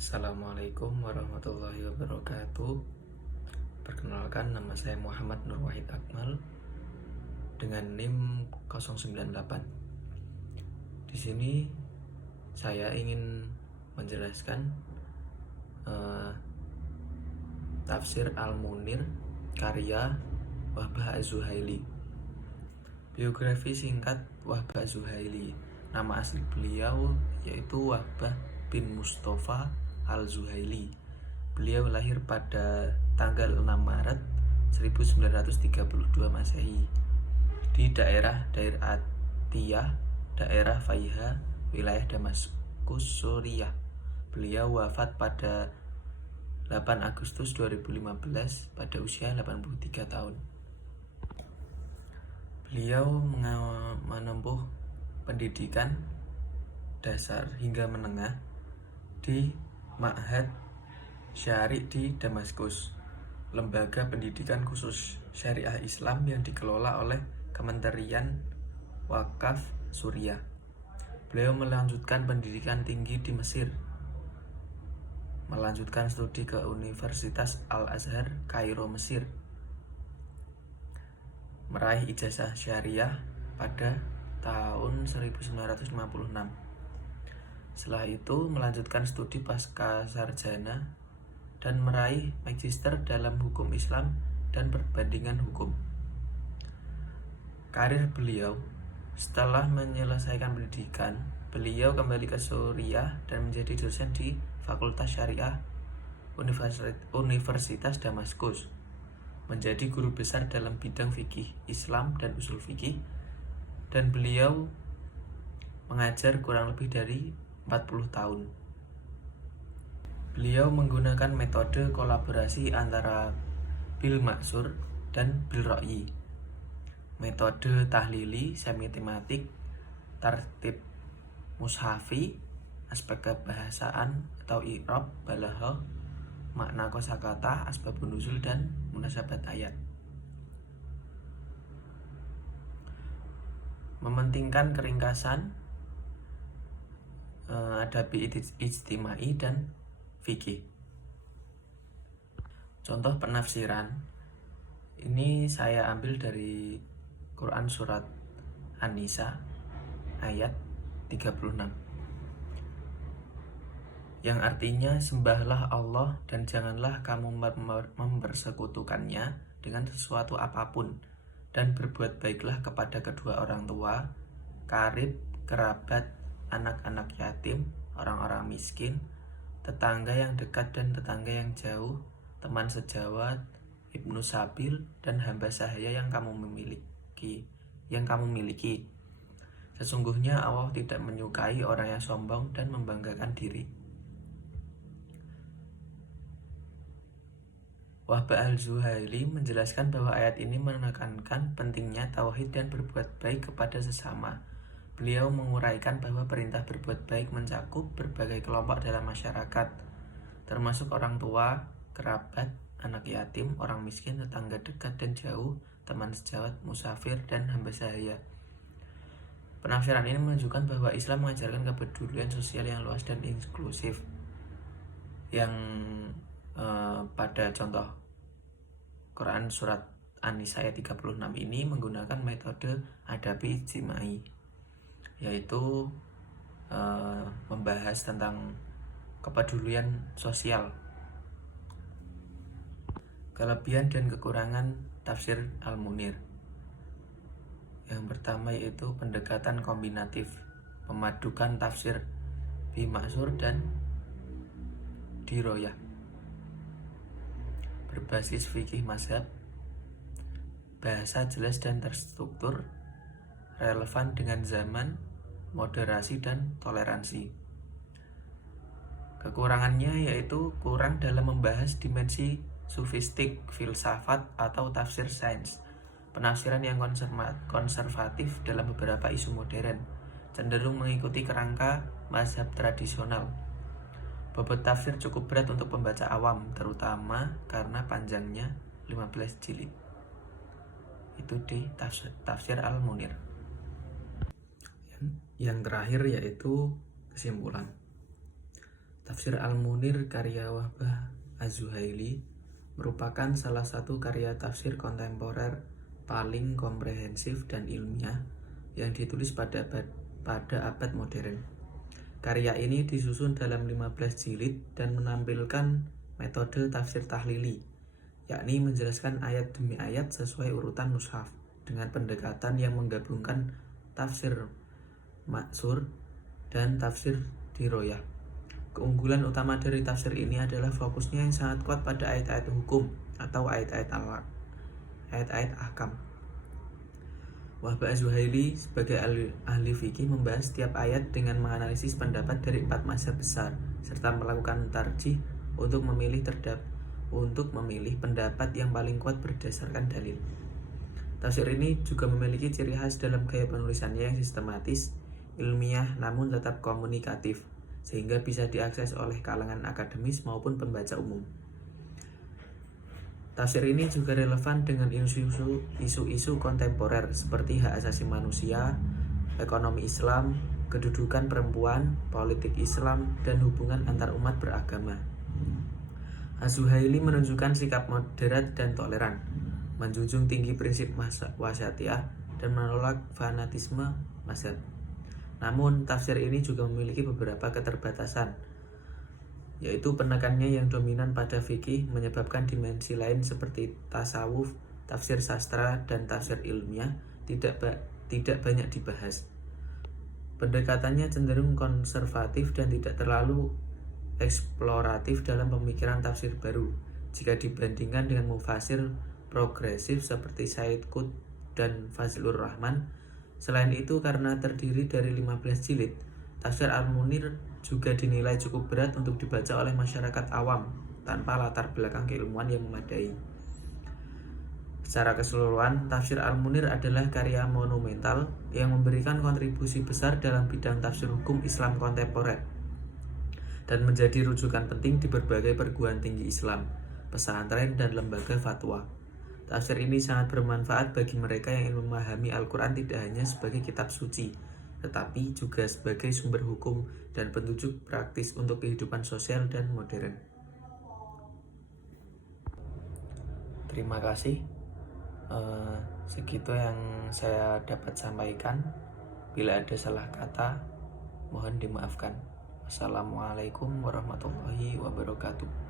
Assalamualaikum warahmatullahi wabarakatuh. Perkenalkan, nama saya Muhammad Nur Wahid Akmal dengan NIM 098. Di sini saya ingin menjelaskan tafsir Al-Munir karya Wahbah Az-Zuhaili. Biografi singkat Wahbah Az-Zuhaili. Nama asli beliau yaitu Wahbah bin Mustafa Al-Zuhaili. Beliau lahir pada tanggal 6 Maret 1932 Masehi di daerah Dair Atiyah, daerah Faiha, wilayah Damaskus, Suriah. Beliau wafat pada 8 Agustus 2015 pada usia 83 tahun. Beliau menempuh pendidikan dasar hingga menengah di Ma'had Syari' di Damaskus, lembaga pendidikan khusus syariah Islam yang dikelola oleh Kementerian Wakaf Suriah. Beliau melanjutkan pendidikan tinggi di Mesir, melanjutkan studi ke Universitas Al-Azhar, Kairo, Mesir, meraih ijazah syariah pada tahun 1956. Setelah itu melanjutkan studi pasca sarjana dan meraih magister dalam hukum Islam dan perbandingan hukum. Karir beliau: setelah menyelesaikan pendidikan, beliau kembali ke Suriah dan menjadi dosen di Fakultas Syariah Universitas Damaskus, menjadi guru besar dalam bidang fikih Islam dan usul fikih, dan beliau mengajar kurang lebih dari 40 tahun. Beliau menggunakan metode kolaborasi antara bil maksur dan bil ra'yi, metode tahlili, semitematik, tartib mushafi, aspek kebahasaan atau i'rab, balaghah, makna kosakata, asbabun nuzul, dan munasabat ayat. Mementingkan keringkasan, adabi ijtimai, dan fikih. Contoh penafsiran ini saya ambil dari Quran surat An-Nisa ayat 36, yang artinya, sembahlah Allah dan janganlah kamu mempersekutukannya dengan sesuatu apapun, dan berbuat baiklah kepada kedua orang tua, karib, kerabat, anak-anak yatim, orang-orang miskin, tetangga yang dekat dan tetangga yang jauh, teman sejawat, ibnu sabil, dan hamba sahaya yang kamu miliki. Sesungguhnya Allah tidak menyukai orang yang sombong dan membanggakan diri. Wahbah Az-Zuhaili menjelaskan bahwa ayat ini menekankan pentingnya tauhid dan berbuat baik kepada sesama. Beliau menguraikan bahwa perintah berbuat baik mencakup berbagai kelompok dalam masyarakat, termasuk orang tua, kerabat, anak yatim, orang miskin, tetangga dekat dan jauh, teman sejawat, musafir, dan hamba sahaya. Penafsiran ini menunjukkan bahwa Islam mengajarkan kepedulian sosial yang luas dan inklusif, yang pada contoh Quran surat An-Nisa ayat 36 ini menggunakan metode adabi ijtimai, yaitu membahas tentang kepedulian sosial. Kelebihan dan kekurangan tafsir Al-Munir. Yang pertama yaitu pendekatan kombinatif, memadukan tafsir bimaksur dan diroyah, berbasis fikih mazhab, bahasa jelas dan terstruktur, relevan dengan zaman, moderasi dan toleransi. Kekurangannya yaitu kurang dalam membahas dimensi sufistik, filsafat, atau tafsir sains, penafsiran yang konservatif dalam beberapa isu modern, cenderung mengikuti kerangka mazhab tradisional. Bobot tafsir cukup berat untuk pembaca awam, terutama karena panjangnya 15 jilid. Itu di tafsir Al-Munir. Yang terakhir yaitu kesimpulan. Tafsir Al-Munir karya Wahbah Az-Zuhaili merupakan salah satu karya tafsir kontemporer paling komprehensif dan ilmiah yang ditulis pada abad modern. Karya ini disusun dalam 15 jilid dan menampilkan metode tafsir tahlili, yakni menjelaskan ayat demi ayat sesuai urutan mushaf dengan pendekatan yang menggabungkan tafsir maksur dan tafsir diroyah. Keunggulan utama dari tafsir ini adalah fokusnya yang sangat kuat pada ayat-ayat hukum atau ayat-ayat ahkam. Wahbah Az-Zuhaili sebagai ahli fikih membahas setiap ayat dengan menganalisis pendapat dari 4 mazhab besar serta melakukan tarjih untuk memilih pendapat yang paling kuat berdasarkan dalil. Tafsir ini juga memiliki ciri khas dalam gaya penulisannya yang sistematis, ilmiah namun tetap komunikatif, sehingga bisa diakses oleh kalangan akademis maupun pembaca umum. Tafsir ini juga relevan dengan isu-isu kontemporer seperti hak asasi manusia, ekonomi Islam, kedudukan perempuan, politik Islam, dan hubungan antar umat beragama. Az-Zuhaili menunjukkan sikap moderat dan toleran, menjunjung tinggi prinsip wasatiyah, dan menolak fanatisme mazhab. Namun, tafsir ini juga memiliki beberapa keterbatasan, yaitu penekannya yang dominan pada fikih menyebabkan dimensi lain seperti tasawuf, tafsir sastra, dan tafsir ilmiah tidak banyak dibahas. Pendekatannya cenderung konservatif dan tidak terlalu eksploratif dalam pemikiran tafsir baru jika dibandingkan dengan mufasir progresif seperti Said Qutb dan Fazlur Rahman. Selain itu, karena terdiri dari 15 jilid, tafsir Al-Munir juga dinilai cukup berat untuk dibaca oleh masyarakat awam tanpa latar belakang keilmuan yang memadai. Secara keseluruhan, tafsir Al-Munir adalah karya monumental yang memberikan kontribusi besar dalam bidang tafsir hukum Islam kontemporer dan menjadi rujukan penting di berbagai perguruan tinggi Islam, pesantren, dan lembaga fatwa. Tafsir ini sangat bermanfaat bagi mereka yang ingin memahami Al-Quran tidak hanya sebagai kitab suci, tetapi juga sebagai sumber hukum dan petunjuk praktis untuk kehidupan sosial dan modern. Terima kasih. Segitu yang saya dapat sampaikan. Bila ada salah kata, mohon dimaafkan. Wassalamualaikum warahmatullahi wabarakatuh.